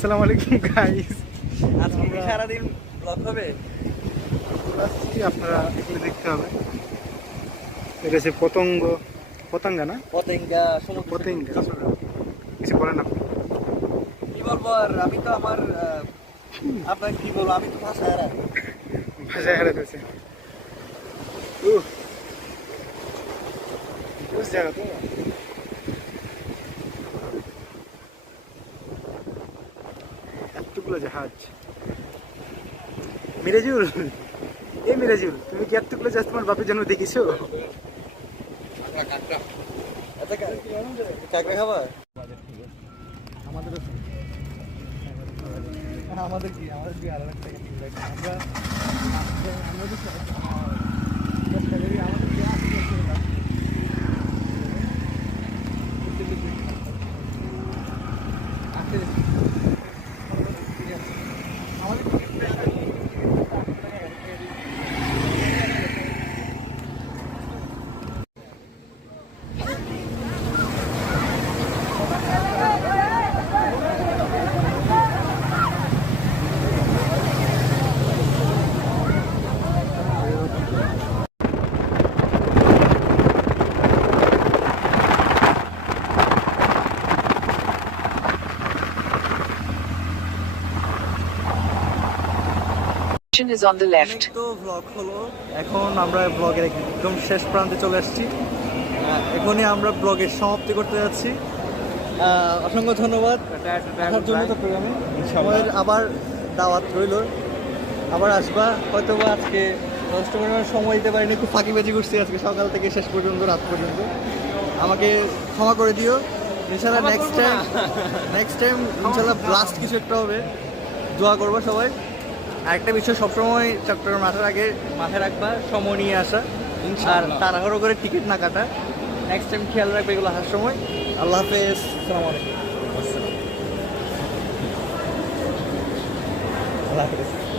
আসসালামু আলাইকুম গাইস। আজকে কি সারাদিন ব্লগ হবে? আপনারা এগুলো দেখতে হবে। এটা হচ্ছে পতঙ্গ, পতঙ্গা না পতেঙ্গা সমুদ্র পতঙ্গা। কিছু বলেন আপনি। কি বলবো আর আমি তো আমার আপনাকে কি বলবো, আমি তো ভাষা হারা। ভাষায় হারা ফেলছে। জায়গা তো এতগুলো জাহাজ। মিরাজুল, এ মিরাজুল, তুমি কি এতগুলো জাহাজ তোমার বাপের জন্য দেখিছো? কাঁকড়া খাবার আমাদের কি আর একটা আমরা is on the left. তো ব্লগ হলো, এখন আমরা ব্লগের একদম শেষ প্রান্তে চলে আসছি। এখনই আমরা ব্লগের সমাপ্তি করতে যাচ্ছি। অসংখ্য ধন্যবাদ আসার জন্য চট্টগ্রামে। আমাদের আবার দাওয়াত রইল, আবার আসবা। হয়তো বা আজকে যথেষ্ট পরিমাণ সময় দিতে পারিনি, খুব ফাঁকিবাজি করছি আজকে সকাল থেকে শেষ পর্যন্ত, রাত পর্যন্ত। আমাকে ক্ষমা করে দিও। ইনশাল্লাহ নেক্সট টাইম ইনশাল্লাহ ব্লাস্ট কিছু একটা হবে, দোয়া করবো সবাই। আরেকটা বিষয় সবসময় চট্টগ্রাম আসার আগে মাথায় রাখবা, সময় নিয়ে আসা আর তাড়াহুড়ো করে টিকিট না কাটা। নেক্সট টাইম খেয়াল রাখবে এগুলো আসার সময়। আল্লাহ হাফেজ, আসসালামু আলাইকুম। আল্লাহ হাফেজ।